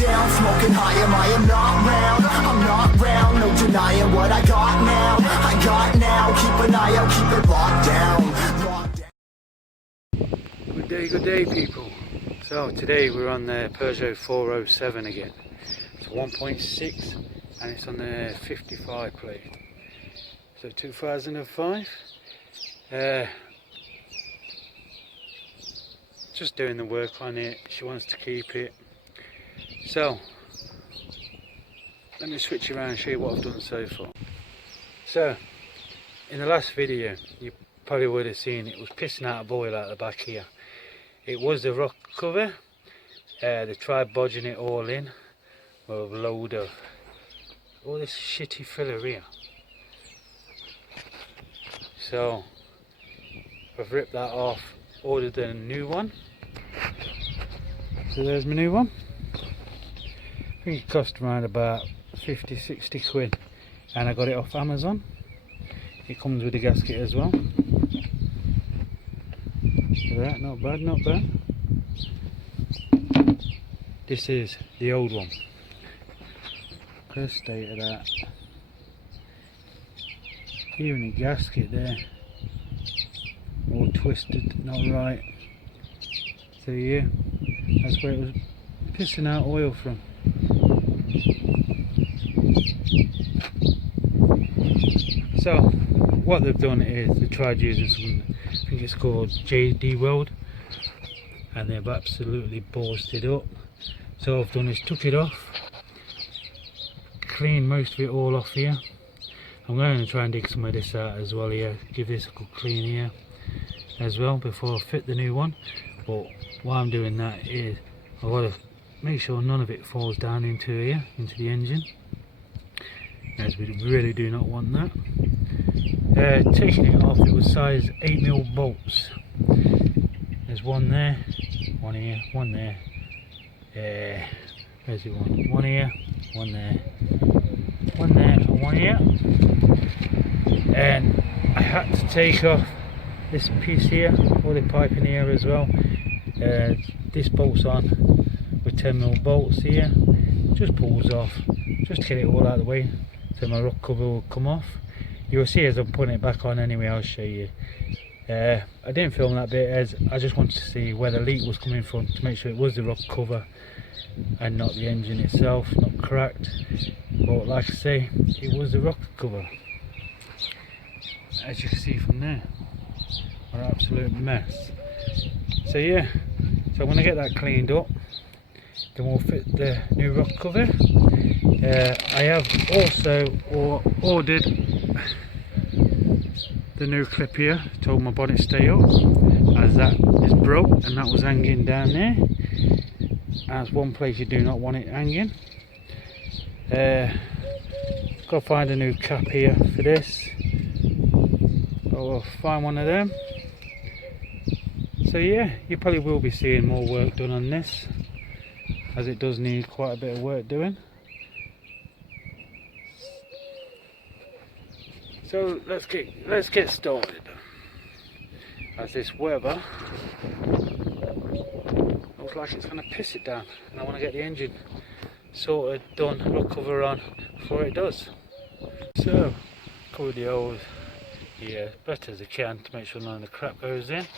down, smoking high, I am not round. I'm not round, no denying what I got now. I got now, keep an eye out, keep it locked down. Good day people. So today we're on the Peugeot 407 again. It's 1.6 and it's on the 55 plate. So 2005. Just doing the work on it. She wants to keep it. So let me switch around and show you what I've done so far. So in the last video you probably would have seen it was pissing out of oil out the back here. It was the rock cover. They tried bodging it all in with a load of all this shitty filler here. So I've ripped that off, ordered a new one. So there's my new one. I think it cost around about 50-60 quid and I got it off Amazon. It comes with a gasket as well. That, not bad, not bad. This is the old one. First state of that. Even the gasket there, all twisted, not right. So yeah, that's where it was pissing out oil from. So what they've done is they tried using some, I think it's called JD Weld, and they've absolutely bossed it up. So what I've done is took it off, cleaned most of it all off here. I'm going to try and dig some of this out as well here, give this a good clean here as well before I fit the new one. But while I'm doing that is I've got to make sure none of it falls down into here, into the engine, as we really do not want that. Taking it off, it was size 8mm bolts. There's one there, one here, one there. Where's the one? One here, one there, one there, and one here. And I had to take off this piece here, all the pipe in here as well. This bolt's on with 10mm bolts here. Just pulls off, just to get it all out of the way, so my rock cover will come off. You'll see as I'm putting it back on anyway. I'll show you. I didn't film that bit as I just wanted to see where the leak was coming from, to make sure it was the rock cover and not the engine itself, not cracked. But like I say, it was the rock cover. As you can see from there, an absolute mess. So yeah, so I'm going to get that cleaned up, then we'll fit the new rock cover. I have also ordered the new clip here, told my bonnet stay up, as that is broke and that was hanging down there. That's one place you do not want it hanging. Got to find a new cap here for this. I'll find one of them. So yeah, you probably will be seeing more work done on this, as it does need quite a bit of work doing. So let's get started, as this weather looks like it's going to piss it down, and I want to get the engine sorted, done, rock cover on before it does. So cover the old here as best as I can to make sure none of the crap goes in.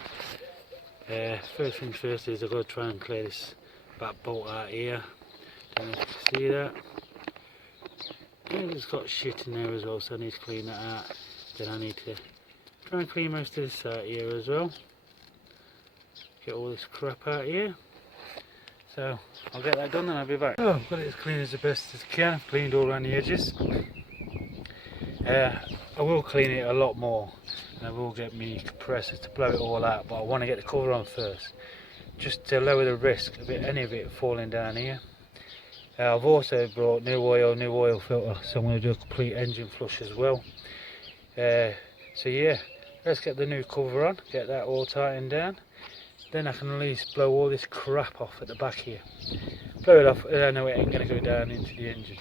First things first is I've got to try and clear this back bolt out here. Don't know if you can see that. It's got shit in there as well, so I need to clean that out. Then I need to try and clean most of this out here as well. Get all this crap out here. So I'll get that done and I'll be back. Oh, I've got it as clean as the best as I can. I've cleaned all around the edges. I will clean it a lot more, and I will get me compressor to blow it all out, but I want to get the cover on first, just to lower the risk of any of it falling down here. I've also brought new oil filter, so I'm going to do a complete engine flush as well. So yeah, let's get the new cover on, get that all tightened down, then I can at least blow all this crap off at the back here. Blow it off, and I know it ain't going to go down into the engine.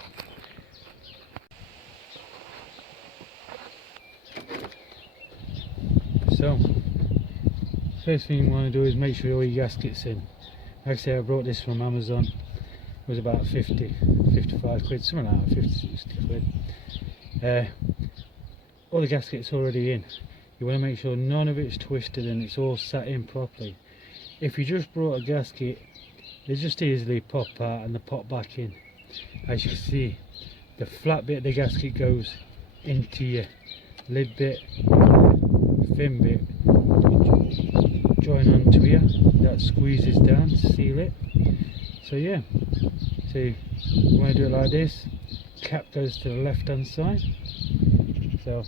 So, first thing you want to do is make sure all your gaskets in. Like I say, I brought this from Amazon was about 50, 55 quid, something like that, 50, 60 quid. All the gasket's already in. You want to make sure none of it's twisted and it's all sat in properly. If you just brought a gasket, they just easily pop out and they pop back in. As you can see, the flat bit of the gasket goes into your lid bit, thin bit join onto here, that squeezes down to seal it. So yeah, so you want to do it like this, cap goes to the left hand side, so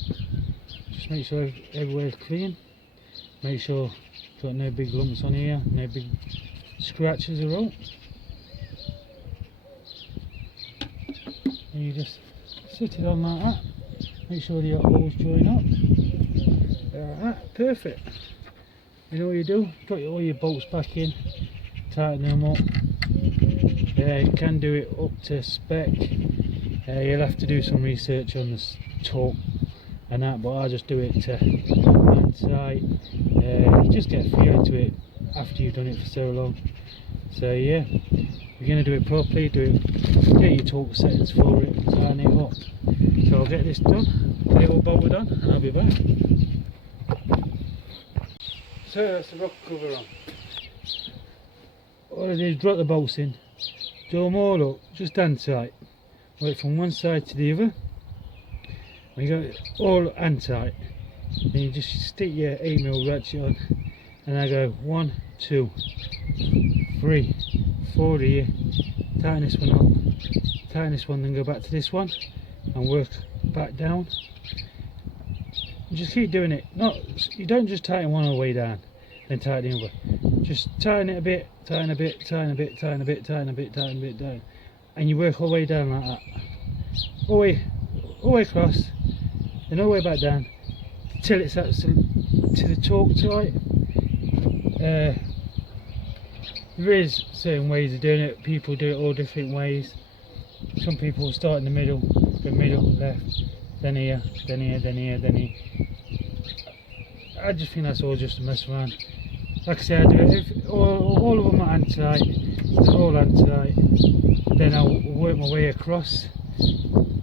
just make sure everywhere's clean, make sure you've got no big lumps on here, no big scratches at all, and you just sit it on like that, make sure the holes join up, like that, perfect. You know what you do, put all your bolts back in, tighten them up. You can do it up to spec, you'll have to do some research on the torque and that, but I just do it to inside, just get a feel into it after you've done it for so long. So yeah, you're going to do it properly, get your torque settings for it, tighten it up. So I'll get this done, get it all bolted on, and I'll be back. So that's the rock cover on. All I do is drop the bolts in, do them all up, just hand tight, wait from one side to the other. When you got it all hand tight, then you just stick your 8mm ratchet on, and I go 1, 2, 3, 4 here, tighten this one up, tighten this one, then go back to this one and work back down. And just keep doing it. You don't just tighten one all the way down then tighten the other. Just tighten it a bit, tighten a bit, tighten a bit, tighten a bit, tighten a bit, tighten a bit down, and you work all the way down like that, all the way across, then all the way back down till it's up to the torque tight. There is certain ways of doing it, people do it all different ways. Some people start in the middle, left, then here, then here, then here, then here. I just think that's all just a mess around. Like I say, I do it, if all of them are hand tight, they're all hand tight, then I'll work my way across.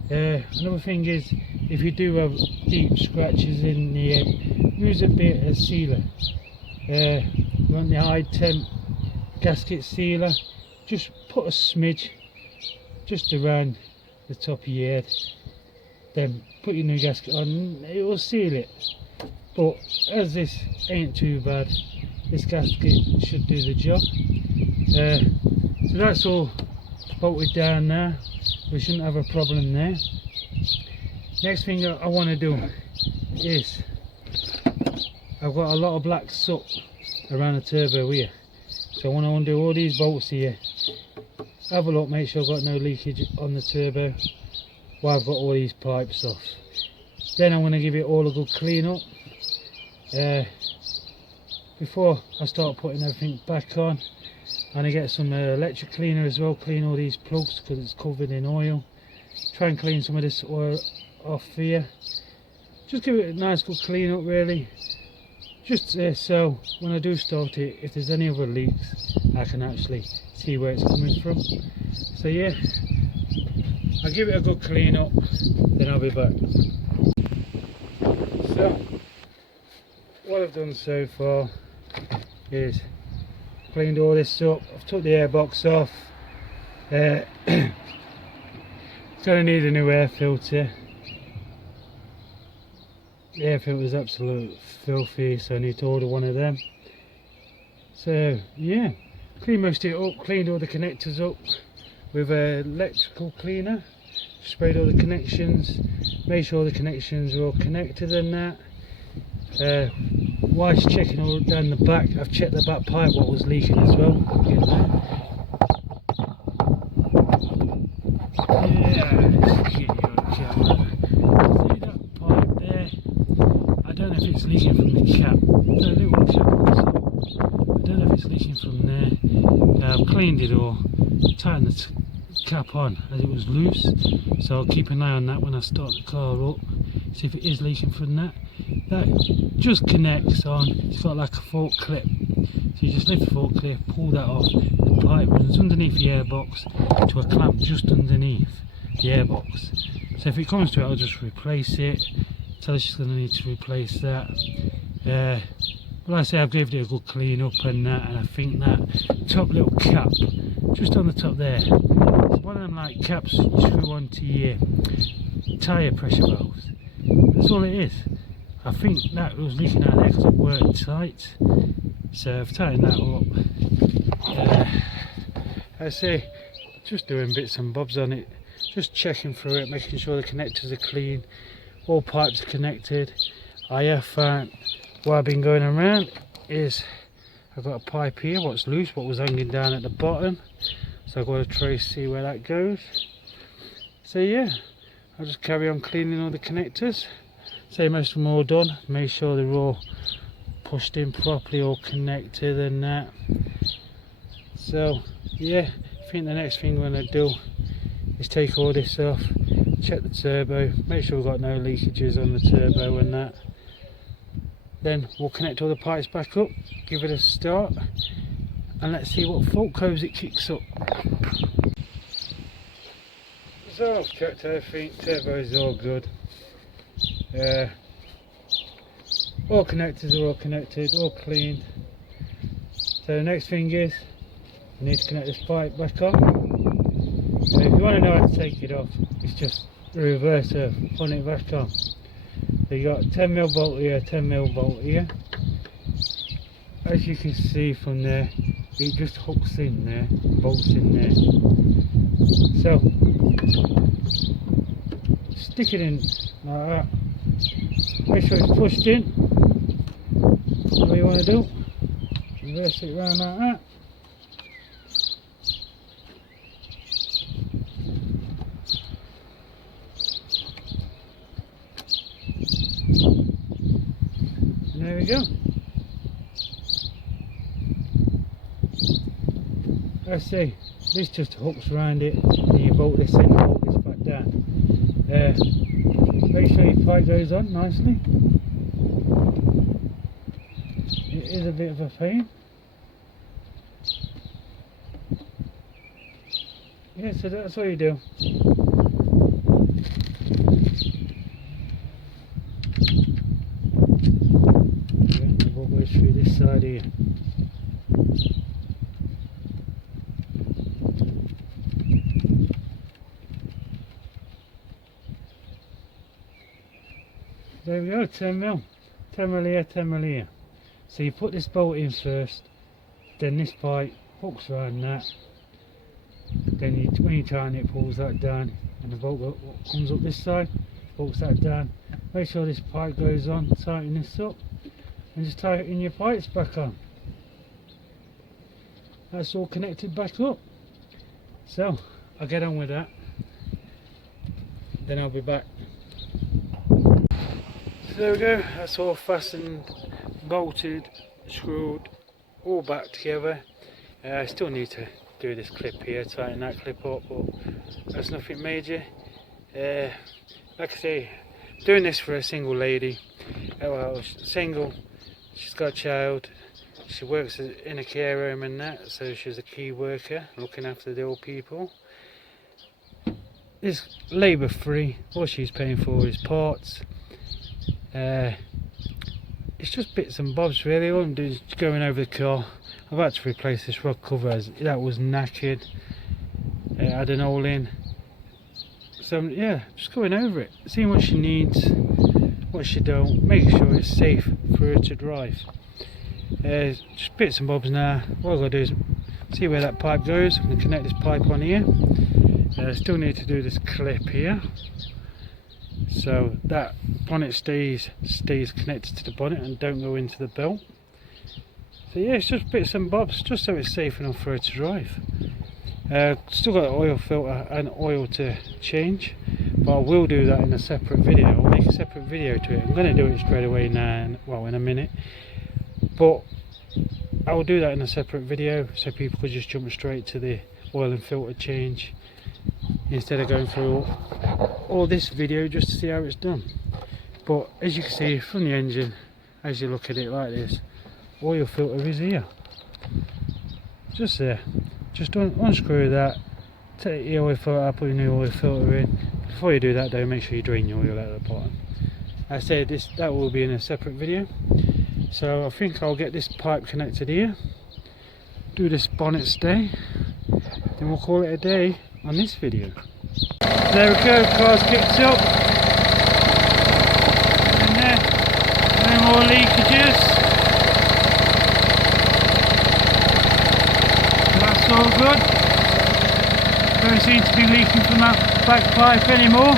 Another thing is, if you do have deep scratches in the head, use a bit of sealer. You want the high temp gasket sealer, just put a smidge just around the top of your head, then put your new gasket on, it will seal it. But as this ain't too bad, this gasket should do the job. So that's all bolted down there, we shouldn't have a problem there. Next thing I want to do is, I've got a lot of black soot around the turbo here, so I want to undo all these bolts here, have a look, make sure I've got no leakage on the turbo while I've got all these pipes off. Then I'm going to give it all a good clean up. Before I start putting everything back on, I'm going to get some electric cleaner as well, clean all these plugs because it's covered in oil. Try and clean some of this oil off here. Just give it a nice good clean up really. Just so when I do start it, if there's any other leaks, I can actually see where it's coming from. So yeah, I'll give it a good clean up, then I'll be back. So what I've done so far is cleaned all this up. I've took the airbox off. It's going to need a new air filter. The air filter is absolutely filthy, so I need to order one of them. So yeah, cleaned most of it up, cleaned all the connectors up with an electrical cleaner, sprayed all the connections, made sure the connections were all connected and that. Whilst checking all down the back, I've checked the back pipe what was leaking as well. Yeah, let's get you on camera. See that pipe there? I don't know if it's leaking from the cap. The little cap on the top. I don't know if it's leaking from there. I've cleaned it all, tightened the cap on as it was loose, so I'll keep an eye on that when I start the car up, see if it is leaking from that. That just connects on, it's got like a fork clip, So you just lift the forklift, pull that off, the pipe runs underneath the airbox to a clamp just underneath the airbox. So if it comes to it, I'll just replace it. Tell us she's going to need to replace that. Like I say, I've given it a good clean up and that, and I think that top little cap just on the top there, it's one of them like caps you screw onto your tyre pressure valves. That's all it is. I think that was leaking out there because it weren't tight, so I've tightened that up. I say, just doing bits and bobs on it, just checking through it, making sure the connectors are clean, all pipes are connected. I have found what I've been going around is I've got a pipe here, what's loose, what was hanging down at the bottom, so I've got to trace, see where that goes. So yeah, I'll just carry on cleaning all the connectors. Say most of them are all done, make sure they're all pushed in properly, all connected and that. So yeah, I think the next thing we're going to do is take all this off, check the turbo, make sure we've got no leakages on the turbo and that. Then we'll connect all the pipes back up, give it a start, and let's see what fault codes it kicks up. So I've checked everything, turbo is all good. All connectors are all connected, all cleaned. So the next thing is, we need to connect this pipe back on. So if you want to know how to take it off, it's just the reverse of putting it back on. So you got 10mm bolt here, 10mm bolt here. As you can see from there, it just hooks in there, bolts in there. So stick it in like that. Make sure it's pushed in. What you want to do, reverse it around like that. And there we go. I see, this just hooks around it and you bolt this in, bolt this back down. Make sure your pipe goes on nicely. It is a bit of a pain. Yeah, so that's what you do. We'll go through this side here. There we go, 10mm. 10mm here, 10mm here. So you put this bolt in first, then this pipe hooks around that. Then when you tighten it, pulls that down, and the bolt comes up this side, bolts that down. Make sure this pipe goes on, tighten this up, and just tighten your pipes back on. That's all connected back up. So I'll get on with that, then I'll be back. So there we go, that's all fastened, bolted, screwed, all back together. I still need to do this clip here, tighten that clip up, but that's nothing major. Like I say, doing this for a single lady. Well, single, she's got a child, she works in a care home and that, so she's a key worker looking after the old people. It's labour free, all she's paying for is parts. It's just bits and bobs really. All I'm doing is going over the car. I've had to replace this rod cover as that was knackered. Had an hole in. So yeah, just going over it, seeing what she needs, what she don't, making sure it's safe for her to drive. Just bits and bobs now. What I've got to do is see where that pipe goes. I'm going to connect this pipe on here. Still need to do this clip here, so that bonnet stays connected to the bonnet and don't go into the belt. So yeah, it's just bits and bobs, just so it's safe enough for her to drive. Still got an oil filter and oil to change, but I will do that in a separate video. I'll make a separate video to it. I'm going to do it straight away now, well, in a minute, but I will do that in a separate video so people could just jump straight to the oil and filter change instead of going through all this video just to see how it's done. But as you can see from the engine, as you look at it like this, oil filter is here. just there. Just unscrew that, take the oil filter out, put your new oil filter in. Before you do that though, make sure you drain your oil out of the bottom. I said that will be in a separate video. So I think I'll get this pipe connected here, do this bonnet stay, then we'll call it a day on this video. There we go, car's kicked up. In there, no more leakages. That's all good. Don't seem to be leaking from that back pipe anymore.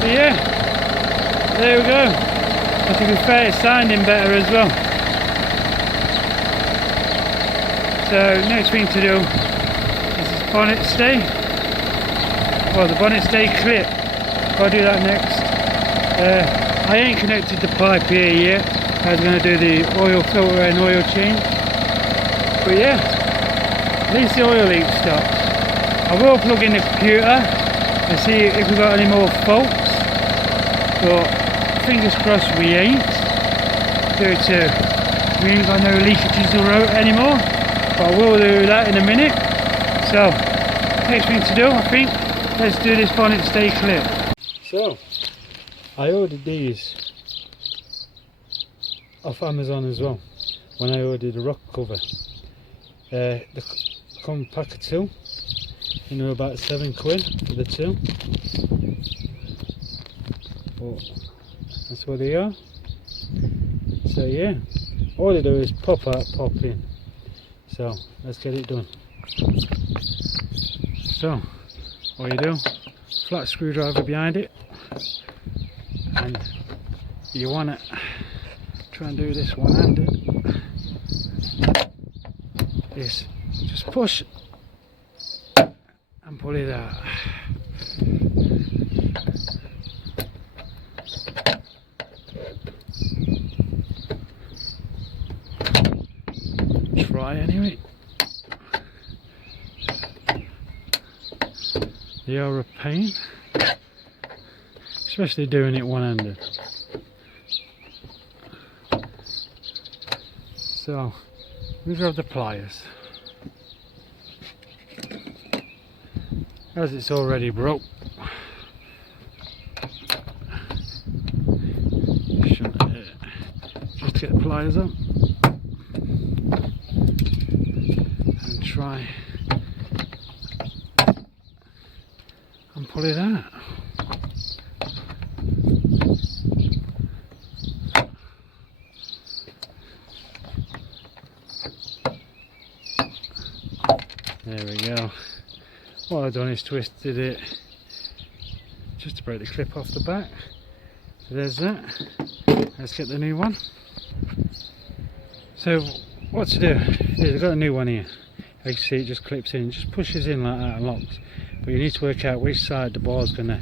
So yeah, there we go. And to be fair, it's sounding better as well. So next thing to do is this bonnet stay. Well, the bonnet stay clip. I'll do that next. I ain't connected the pipe here yet. I was going to do the oil filter and oil change. But yeah, at least the oil leak stopped. I will plug in the computer and see if we've got any more faults. But fingers crossed we ain't. We ain't got no leakages anymore. But I will do that in a minute. So next thing to do, I think, let's do this bonnet stay clip. So I ordered these off Amazon as well when I ordered the rock cover. They come pack of 2, and they're about £7 for the 2. But that's what they are. So yeah, all they do is pop out, pop in. So let's get it done. So what you do, flat screwdriver behind it, and you want to try and do this one-handed. This, just push and pull it out. Try anyway. They are a pain, especially doing it one-handed. So we grab the pliers. As it's already broke, just get the pliers up and try and pull it out. There we go. What I've done is twisted it just to break the clip off the back. So there's that. Let's get the new one. So what to do is I've got a new one here. As you can see, it just clips in, just pushes in like that and locks. But you need to work out which side the bar is going to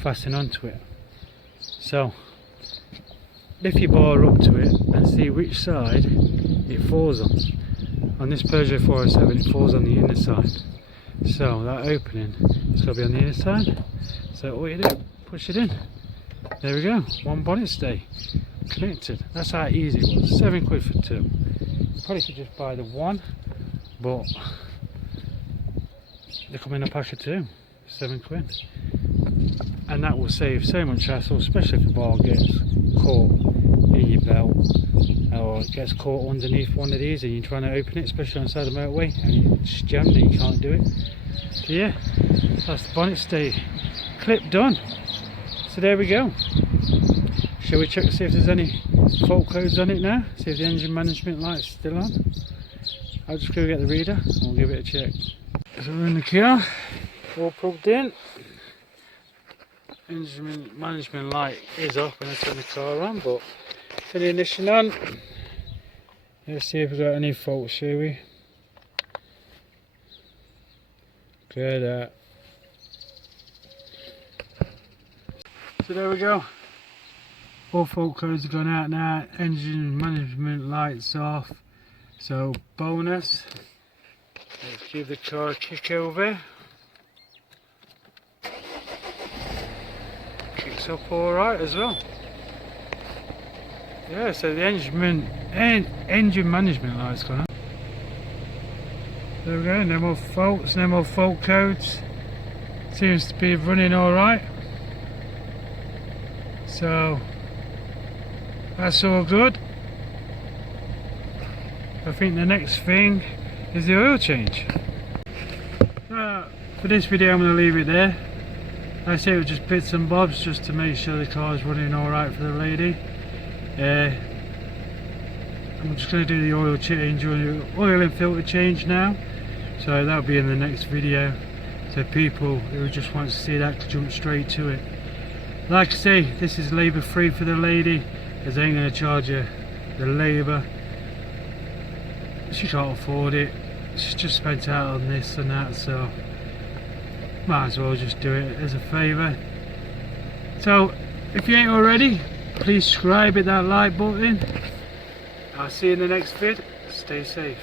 fasten onto it. So lift your bar up to it and see which side it falls on. On this Peugeot 407 it falls on the inner side. So that opening is going to be on the inner side. So all you do, push it in. There we go, one bonnet stay connected. That's how easy it was. £7 for 2. You probably could just buy the one, but they come in a pack of 2, £7. And that will save so much hassle, especially if the bar gets caught in your belt or it gets caught underneath one of these and you're trying to open it, especially on the side of the motorway, and it's jammed and you can't do it. So yeah, that's the bonnet stay clip done. So there we go. Shall we check to see if there's any fault codes on it now? See if the engine management light's still on. I'll just go get the reader and we'll give it a check. So we're in the car, all plugged in. Engine management light is off when I turn the car on, but turn the ignition on. Let's see if we've got any faults, shall we? Good. So there we go. All fault codes have gone out now. Engine management lights off. So bonus. Let's give the car a kick over. Kicks up alright as well. Yeah, so the engine management light's gone on. There we go, no more faults, no more fault codes. Seems to be running alright. So that's all good. I think the next thing is the oil change. For this video I'm going to leave it there. Like I say, it was just bits and bobs just to make sure the car is running alright for the lady. I'm just going to do the oil change, oil and filter change now. So that'll be in the next video. So people who just want to see that can jump straight to it. Like I say, this is labour free for the lady, as they ain't going to charge her the labour. She can't afford it. She's just spent out on this and that, so might as well just do it as a favour. So if you ain't already, please subscribe, hit that like button. I'll see you in the next vid. Stay safe.